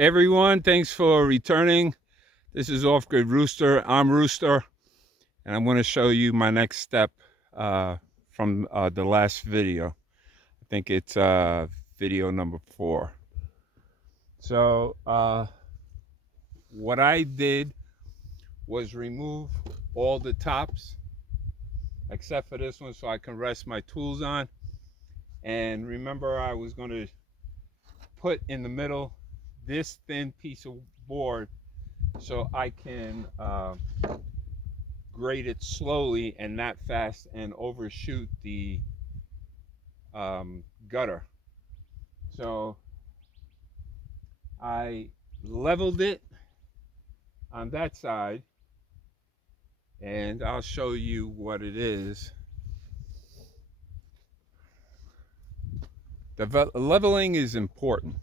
Hey everyone, thanks for returning. This is Off Grid Rooster. I'm Rooster, and I'm going to show you my next step from the last video. I think it's video number 4. So, what I did was remove all the tops except for this one so I can rest my tools on. And remember, I was going to put in the middle this thin piece of board so I can grade it slowly and not fast and overshoot the gutter. So I leveled it on that side, and I'll show you what it is. The leveling is important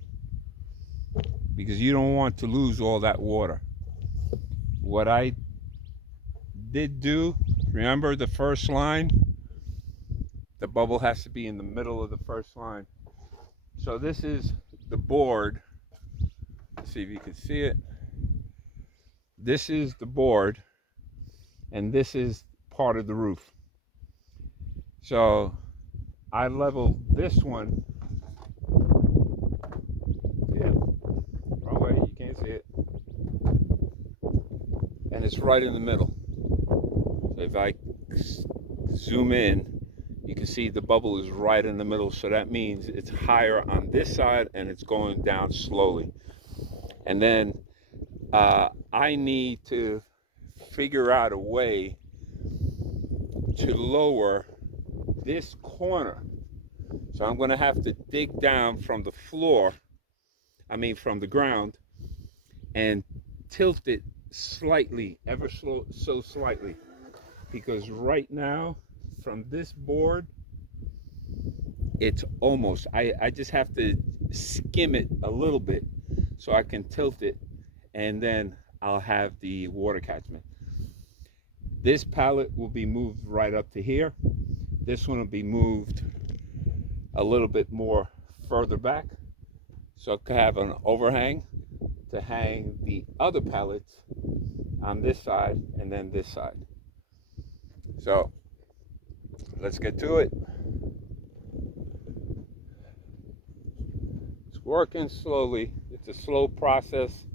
because you don't want to lose all that water. What I did do, remember the first line? The bubble has to be in the middle of the first line. So this is the board. Let's see if you can see it. This is the board, and this is part of the roof. So I leveled this one. Yeah, wrong way, you can't see it. And it's right in the middle. So if I zoom in, you can see the bubble is right in the middle. So that means it's higher on this side and it's going down slowly. And then I need to figure out a way to lower this corner. So I'm going to have to dig down from the floor, from the ground, and tilt it slightly, ever so slightly. Because right now, from this board, it's almost, I just have to skim it a little bit so I can tilt it, and then I'll have the water catchment. This pallet will be moved right up to here. This one will be moved a little bit more further back, so I could have an overhang to hang the other pallets on this side and then this side. So let's get to it. It's working slowly. It's a slow process.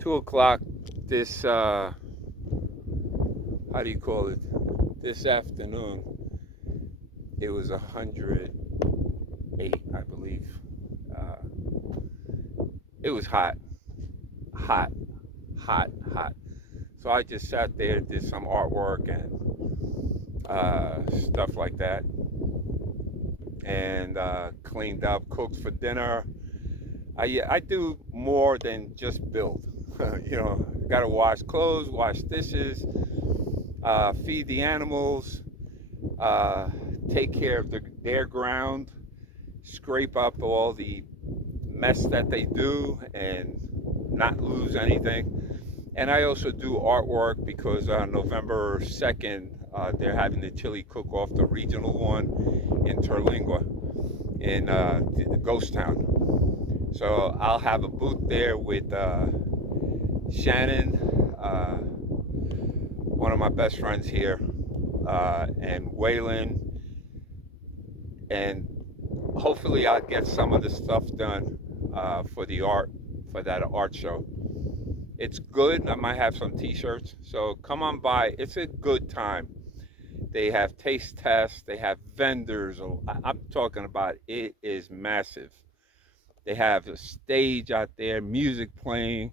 2 o'clock this how do you call it, this afternoon, it was 108, I believe. It was hot. So I just sat there and did some artwork and stuff like that, and cleaned up, cooked for dinner. I do more than just build. Gotta wash clothes, wash dishes, feed the animals, take care of their ground, scrape up all the mess that they do and not lose anything. And I also do artwork because November 2nd, they're having the chili cook-off, the regional one in Terlingua, in the ghost town. So I'll have a booth there with Shannon, one of my best friends here, and Waylon, and hopefully I'll get some of the stuff done for that art show. It's good. I might have some t-shirts, so come on by. It's a good time. They have taste tests, they have vendors. I'm talking about, it is massive. They have a stage out there, music playing.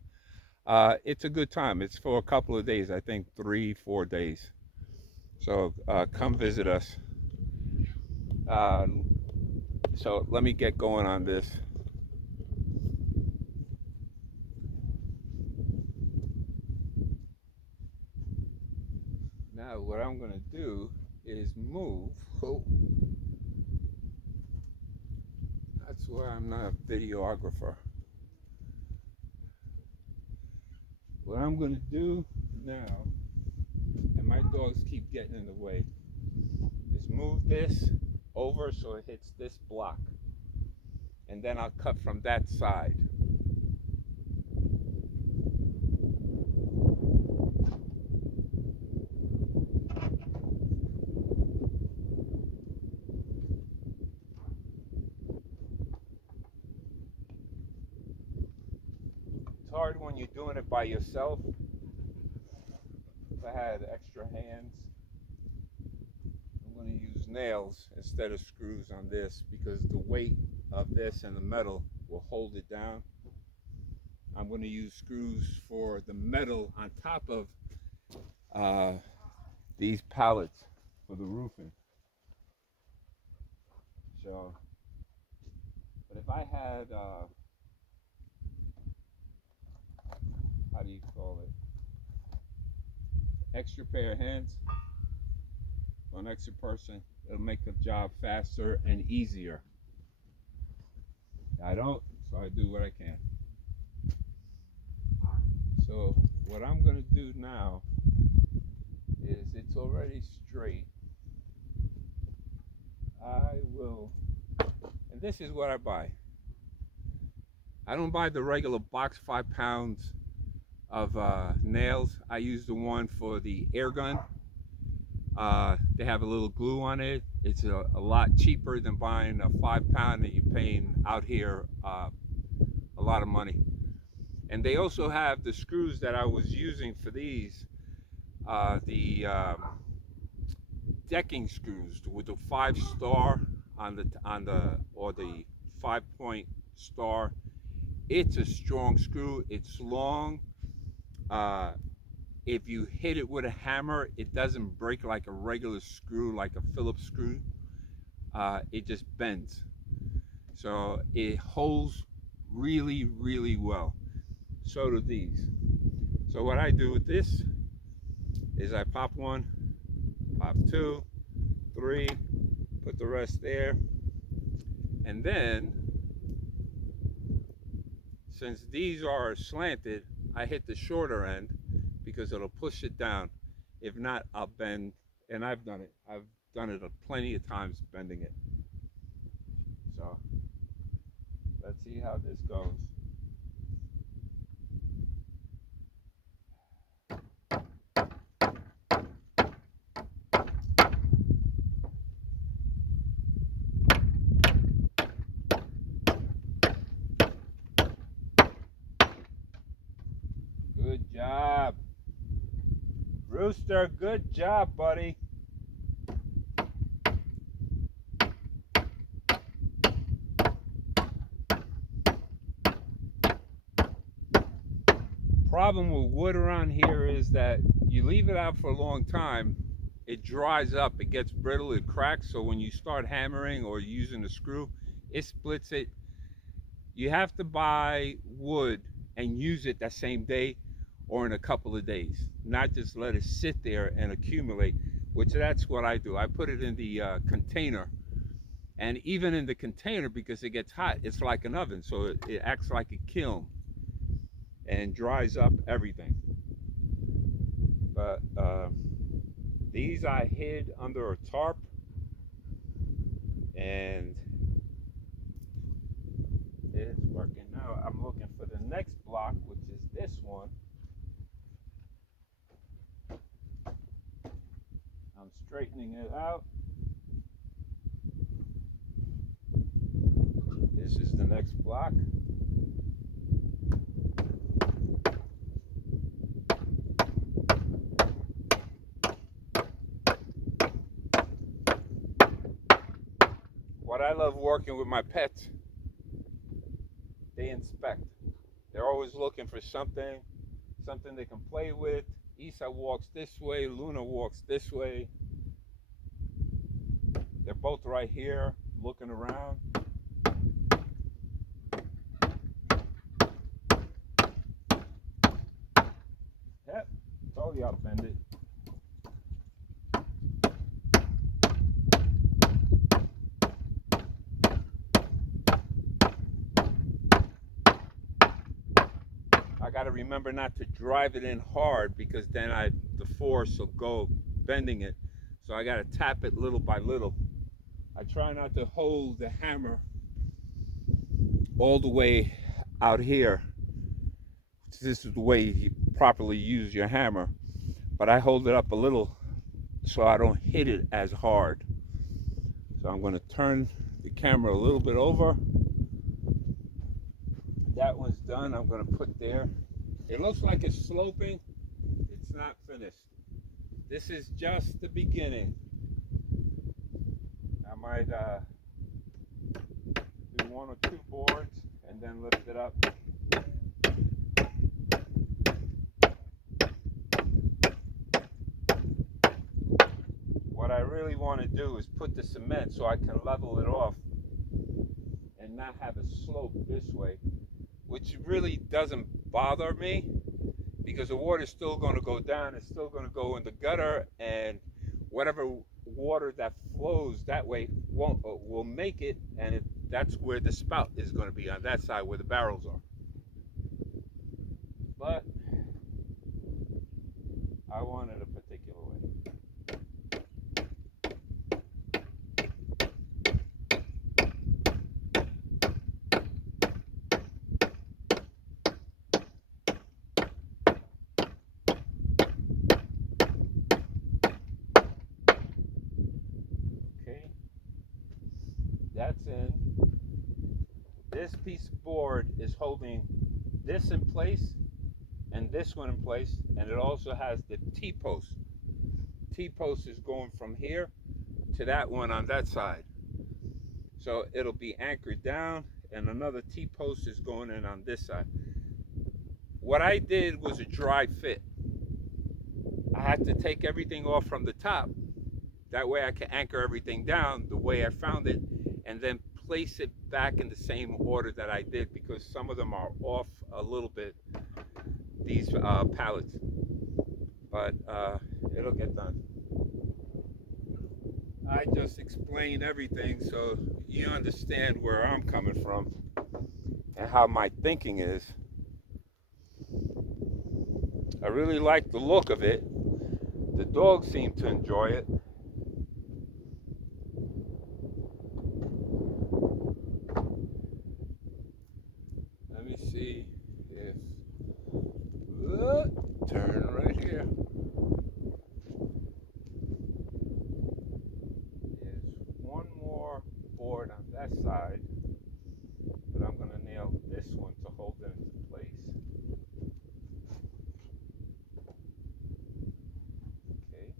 It's a good time. It's for a couple of days, I think 3-4 days. So come visit us. So let me get going on this. Now what I'm going to do is move. Oh, that's why I'm not a videographer. What I'm going to do now, and my dogs keep getting in the way, is move this over so it hits this block. And then I'll cut from that side. hard when you're doing it by yourself. If I had extra hands, I'm going to use nails instead of screws on this because the weight of this and the metal will hold it down. I'm going to use screws for the metal on top of these pallets for the roofing. So, but if I had, how do you call it? Extra pair of hands for an extra person, it'll make the job faster and easier. I don't, so I do what I can. So what I'm going to do now is, it's already straight. I will, and this is what I buy. I don't buy the regular box 5 pounds of nails. I use the one for the air gun. They have a little glue on it. It's a lot cheaper than buying a 5 pound that you're paying out here a lot of money. And they also have the screws that I was using for these, the decking screws with the 5-star on the or the 5-point star. It's a strong screw. It's long. If you hit it with a hammer, it doesn't break like a regular screw, like a Phillips screw. It just bends. So it holds really, really well. So do these. So what I do with this is I pop one, pop 2, 3, put the rest there. And then, since these are slanted, I hit the shorter end because it'll push it down. If not, I'll bend, and I've done it. I've done it plenty of times, bending it. So let's see how this goes. Good job. Rooster, good job, buddy. Problem with wood around here is that you leave it out for a long time, it dries up, it gets brittle, it cracks. So when you start hammering or using a screw, it splits it. You have to buy wood and use it that same day or in a couple of days, not just let it sit there and accumulate, which that's what I do. I put it in the container, and even in the container, because it gets hot, it's like an oven, so it acts like a kiln and dries up everything. But these I hid under a tarp, and it's working. Now I'm looking for the next block, which is this one. I'm straightening it out. This is the next block. What I love working with my pets, they inspect. They're always looking for something they can play with. Isa walks this way, Luna walks this way. They're both right here looking around. Yep, told you I'll bend it. I got to remember not to drive it in hard, because then the force will go bending it. So I got to tap it little by little. I try not to hold the hammer all the way out here. This is the way you properly use your hammer. But I hold it up a little so I don't hit it as hard. So I'm going to turn the camera a little bit over. that one's done, I'm going to put there. It looks like it's sloping. It's not finished. This is just the beginning. I might do one or two boards and then lift it up. What I really want to do is put the cement so I can level it off and not have a slope this way, which really doesn't bother me because the water's still going to go down. It's still going to go in the gutter, and whatever water that flows that way will make it, and that's where the spout is going to be, on that side where the barrels are. But I want it a particular way. Okay, that's in. This piece of board is holding this in place and this one in place, and it also has the T-post. T-post is going from here to that one on that side. So it'll be anchored down, and another T-post is going in on this side. What I did was a dry fit. I had to take everything off from the top. That way I can anchor everything down the way I found it, and then place it back in the same order that I did, because some of them are off a little bit, these pallets. But it'll get done. I just explained everything so you understand where I'm coming from and how my thinking is. I really like the look of it. The dogs seem to enjoy it. Let me see if turn right here. There's one more board on that side, but I'm going to nail this one to hold it into place. Okay.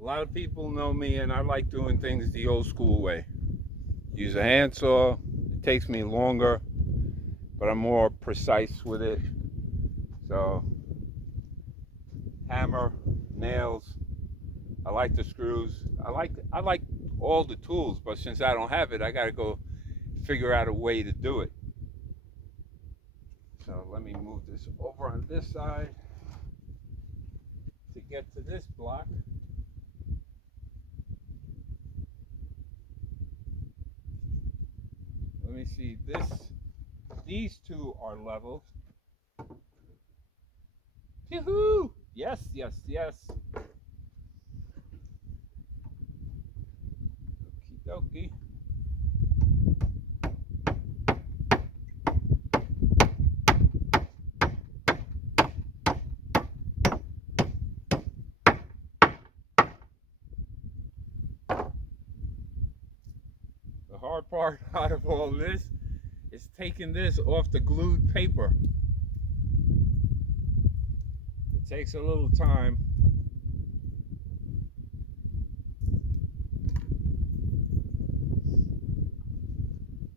A lot of people know me, and I like doing things the old school way. Use a handsaw. It takes me longer, but I'm more precise with it. So, hammer, nails. I like the screws. I like all the tools, but since I don't have it, I got to go figure out a way to do it. So let me move this over on this side to get to this block. Let me see, these two are level. Yoo-hoo! Yes, yes, yes. Okie dokie. The hard part out of all this is taking this off the glued paper. It takes a little time.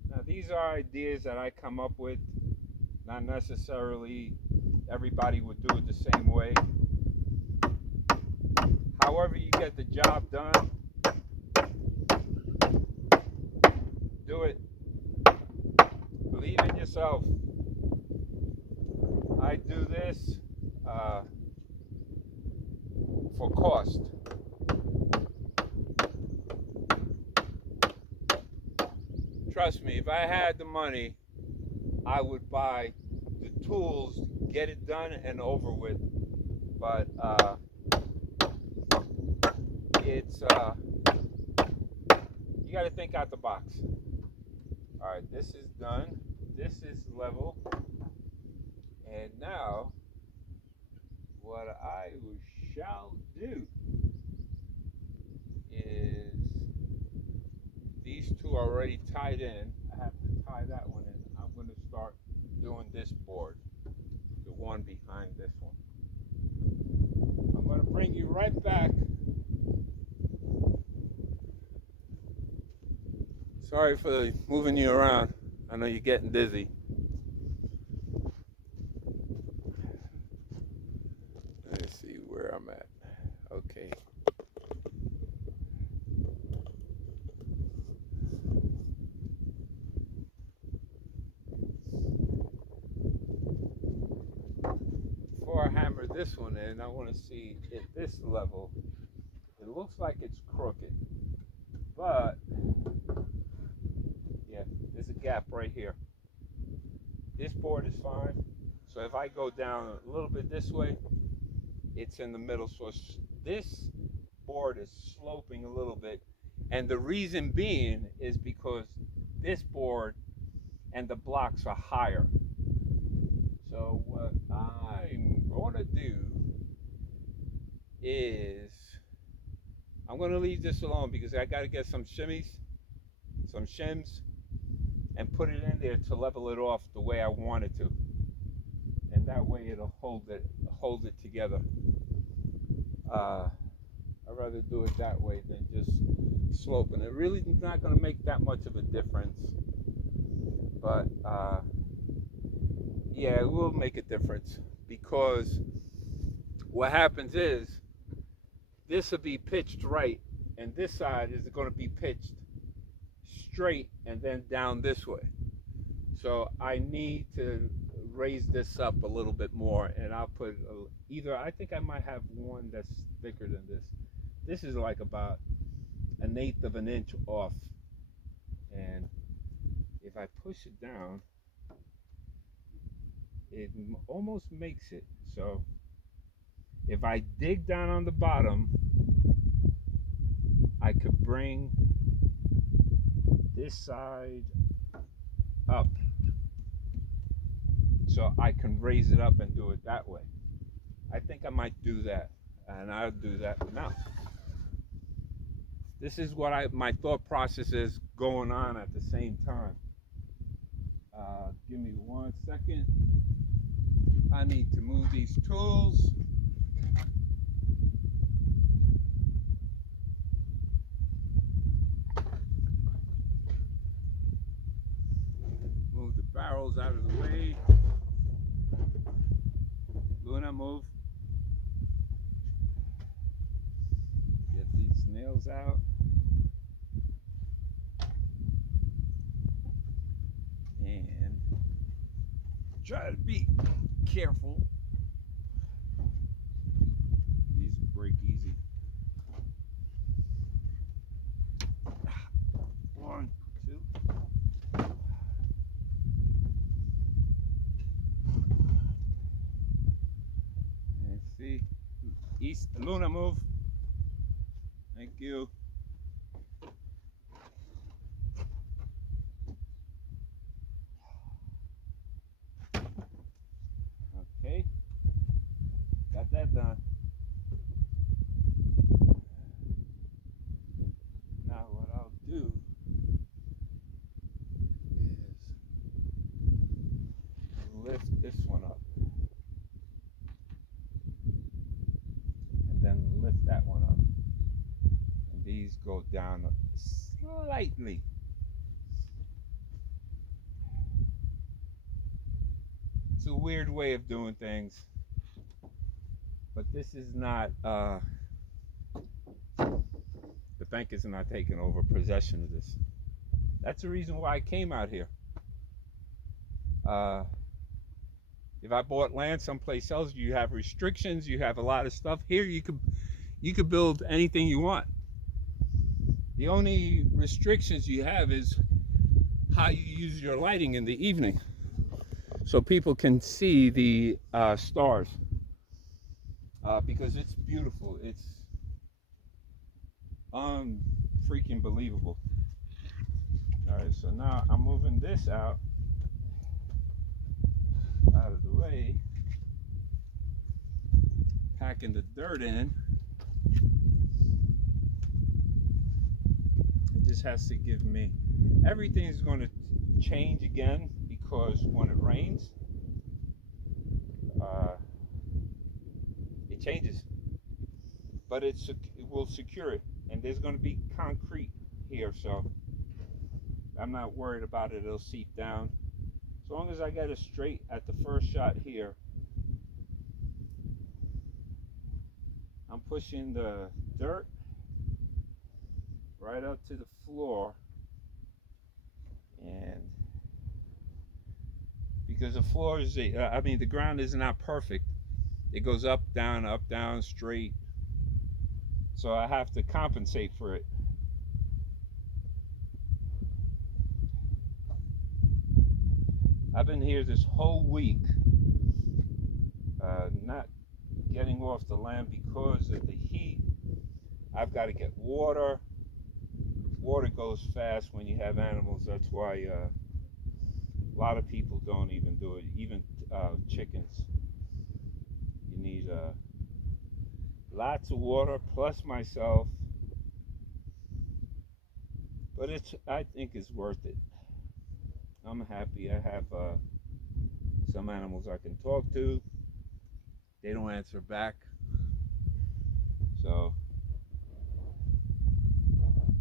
Now these are ideas that I come up with. Not necessarily everybody would do it the same way. However you get the job done, do it. Believe in yourself. I do this for cost. Trust me, if I had the money, I would buy the tools, get it done and over with. But it's you got to think out the box. All right, this is done. This is level. And now, what I shall do is, these two are already tied in. I have to tie that one in. I'm going to start doing this board, the one behind this one. I'm going to bring you right back. Sorry for moving you around. I know you're getting dizzy. Let's see where I'm at. Okay. Before I hammer this one in, I want to see at this level, it looks like it's crooked, but yeah, there's a gap right here. This board is fine, so if I go down a little bit this way, it's in the middle. So this board is sloping a little bit, and the reason being is because this board and the blocks are higher. So what I'm going to do is, I'm going to leave this alone because I got to get some shims, and put it in there to level it off the way I want it to, and that way it'll hold it together. I'd rather do it that way than just sloping. It really is not going to make that much of a difference, but yeah, it will make a difference, because what happens is this will be pitched right, and this side is going to be pitched straight and then down this way. So I need to raise this up a little bit more, and I'll put either, I think I might have one that's thicker than this. This is like about 1/8 of an inch off, and if I push it down, it almost makes it. So if I dig down on the bottom, I could bring this side up, so I can raise it up and do it that way. I think I might do that, and I'll do that now. This is what my thought process is going on at the same time. Give me 1 second. I need to move these tools. Move the barrels out of the way. Luna, move. Get these nails out. And try to be careful. These break easy. 1, 2. And see, East Luna, move. Thank you. Okay, got that done. Now what I'll do is lift this one up, and then lift that one up, and these go down slightly. It's a weird way of doing things, but this is not, the bank is not taking over possession of this. That's the reason why I came out here. If I bought land someplace else, you have restrictions, you have a lot of stuff. Here you could build anything you want. The only restrictions you have is how you use your lighting in the evening, so people can see the stars, because it's beautiful. It's freaking believable. So now I'm moving this out of the way, packing the dirt in. It just has to give me, everything's going to change again because when it rains, uh, it changes. But it will secure it, and there's going to be concrete here, so I'm not worried about it. It'll seep down. As long as I get it straight at the first shot here, I'm pushing the dirt right up to the floor, and because the floor is, I mean, the ground is not perfect. It goes up, down, straight. So I have to compensate for it. I've been here this whole week, not getting off the land because of the heat. I've got to get water. Water goes fast when you have animals. That's why a lot of people don't even do it. Even chickens. You need lots of water, plus myself. But I think it's worth it. I'm happy. I have some animals I can talk to. They don't answer back. So I'm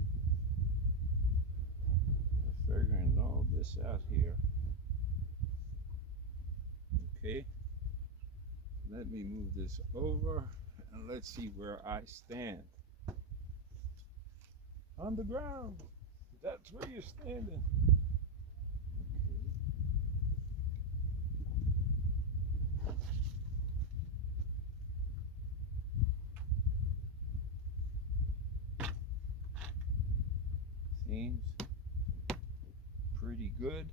figuring all this out here. Okay. Let me move this over and let's see where I stand. On the ground. That's where you're standing. Seems pretty good.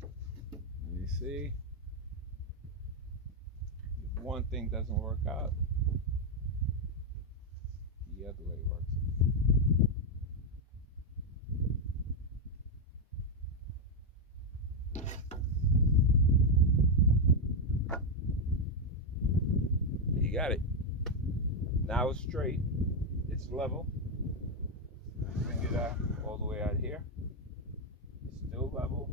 Let me see. If one thing doesn't work out, the other way works. You got it. Now it's straight. It's level. Bring it out all the way out here. Still level.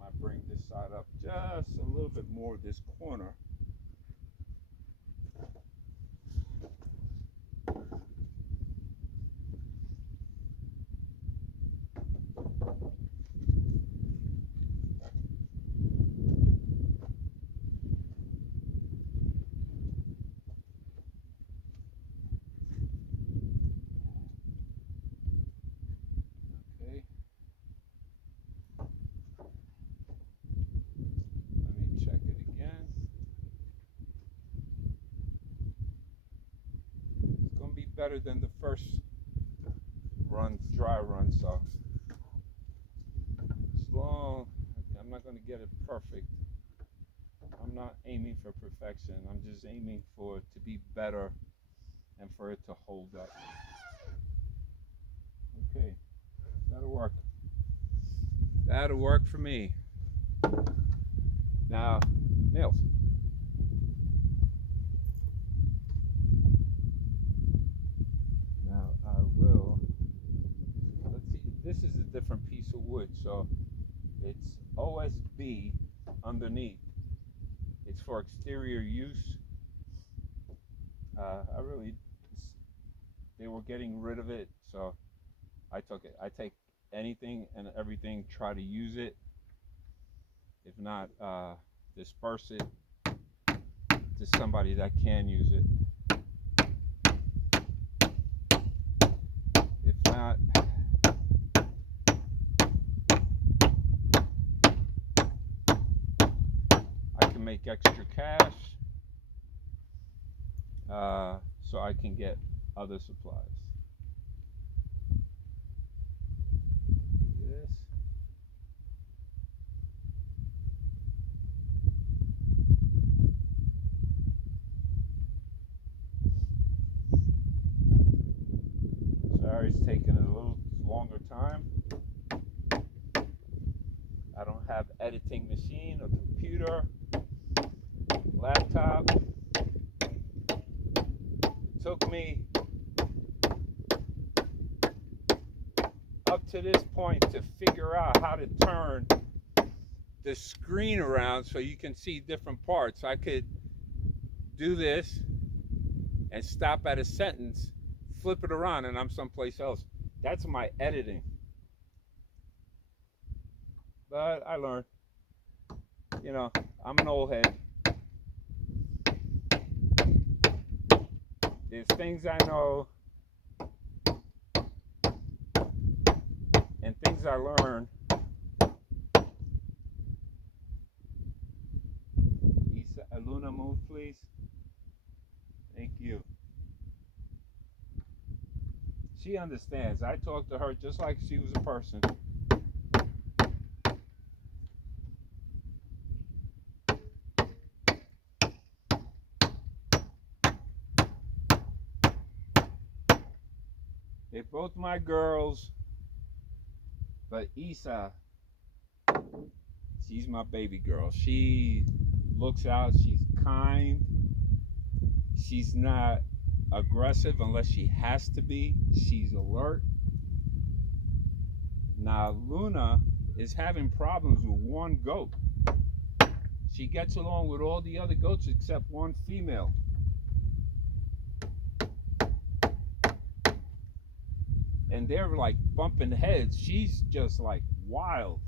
I might bring this side up just a little bit more this corner. Okay. Let me check it again. It's going to be better than the first run, dry run, so as long, I'm not going to get it perfect. I'm not aiming for perfection. I'm just aiming for it to be better and for it to hold up. Okay, that'll work. That'll work for me. Now, nails. Now I will, let's see, this is a different piece of wood, so it's OSB underneath. It's for exterior use. They were getting rid of it, so I took it. I take anything and everything, try to use it. If not, disperse it to somebody that can use it. If not, I can make extra cash so I can get other supplies. This. Sorry, it's taking a little longer time. editing machine, a computer, laptop. Took me up to this point to figure out how to turn the screen around so you can see different parts. I could do this and stop at a sentence, flip it around, and I'm someplace else. That's my editing. But I learned. You know, I'm an old head. There's things I know and things I learned. Isa, Luna, move, please. Thank you. She understands. I talk to her just like she was a person. They're both my girls, but Isa, she's my baby girl. She looks out, she's kind, she's not aggressive unless she has to be, she's alert. Now, Luna is having problems with one goat. She gets along with all the other goats except one female. And they're like bumping heads. She's just like wild.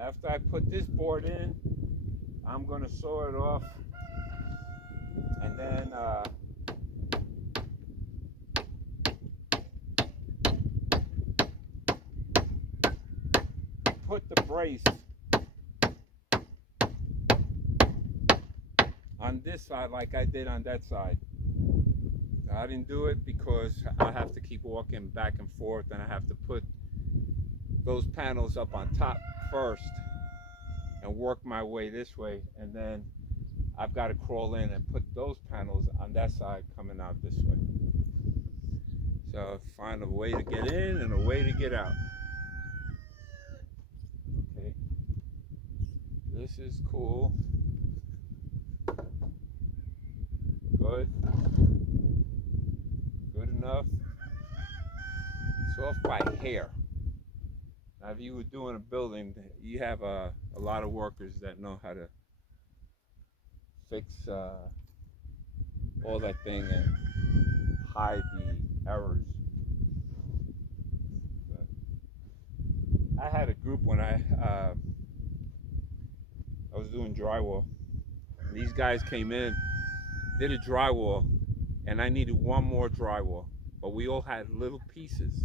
After I put this board in, I'm gonna saw it off and then put the brace on this side like I did on that side. I didn't do it because I have to keep walking back and forth and I have to put those panels up on top first and work my way this way, and then I've got to crawl in and put those panels on that side coming out this way. So find a way to get in and a way to get out. Okay, this is cool. Good. Good enough. It's off by hair. Now, if you were doing a building, you have a lot of workers that know how to fix all that thing and hide the errors. But I had a group when I was doing drywall. And these guys came in, did a drywall, and I needed one more drywall. But we all had little pieces.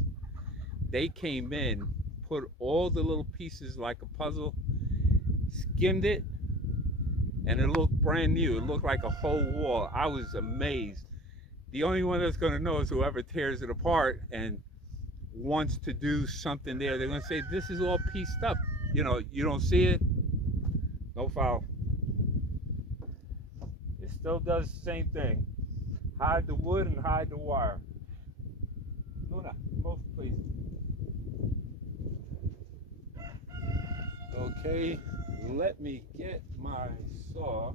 They came in, put all the little pieces like a puzzle, skimmed it, and it looked brand new. It looked like a whole wall. I was amazed. The only one that's going to know is whoever tears it apart and wants to do something there. They're going to say, this is all pieced up. You know, you don't see it, no foul. It still does the same thing. Hide the wood and hide the wire. Luna, move, please. Okay, let me get my saw.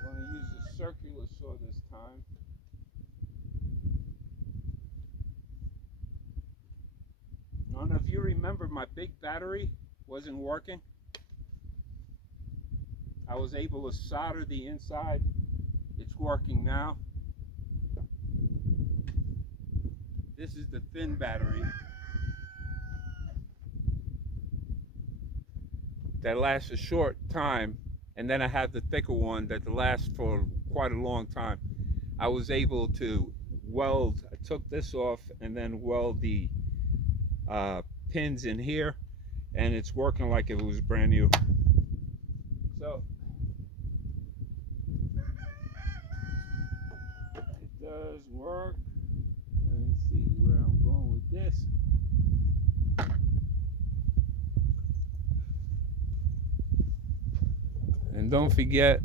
I'm going to use a circular saw this time. I don't know if you remember, my big battery wasn't working. I was able to solder the inside. It's working now. This is the thin battery that lasts a short time, and then I have the thicker one that lasts for quite a long time. I was able to weld, I took this off and then weld the pins in here, and it's working like it was brand new. So it does work. Let me see where I'm going with this. don't forget,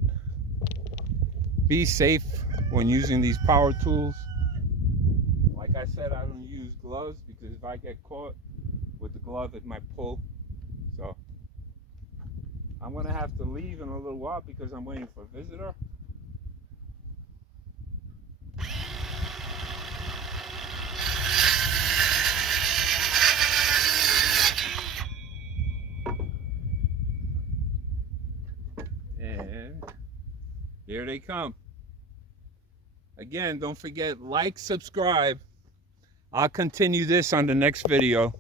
be safe when using these power tools. Like I said, I don't use gloves because if I get caught with the glove, it might pull. So I'm gonna have to leave in a little while because I'm waiting for a visitor. And here they come. Again, don't forget, like, subscribe. I'll continue this on the next video.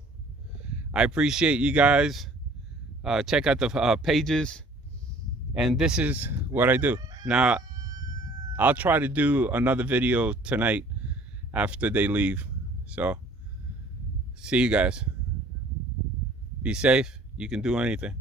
I appreciate you guys. Check out the pages. And this is what I do. Now, I'll try to do another video tonight after they leave. So, see you guys. Be safe. You can do anything.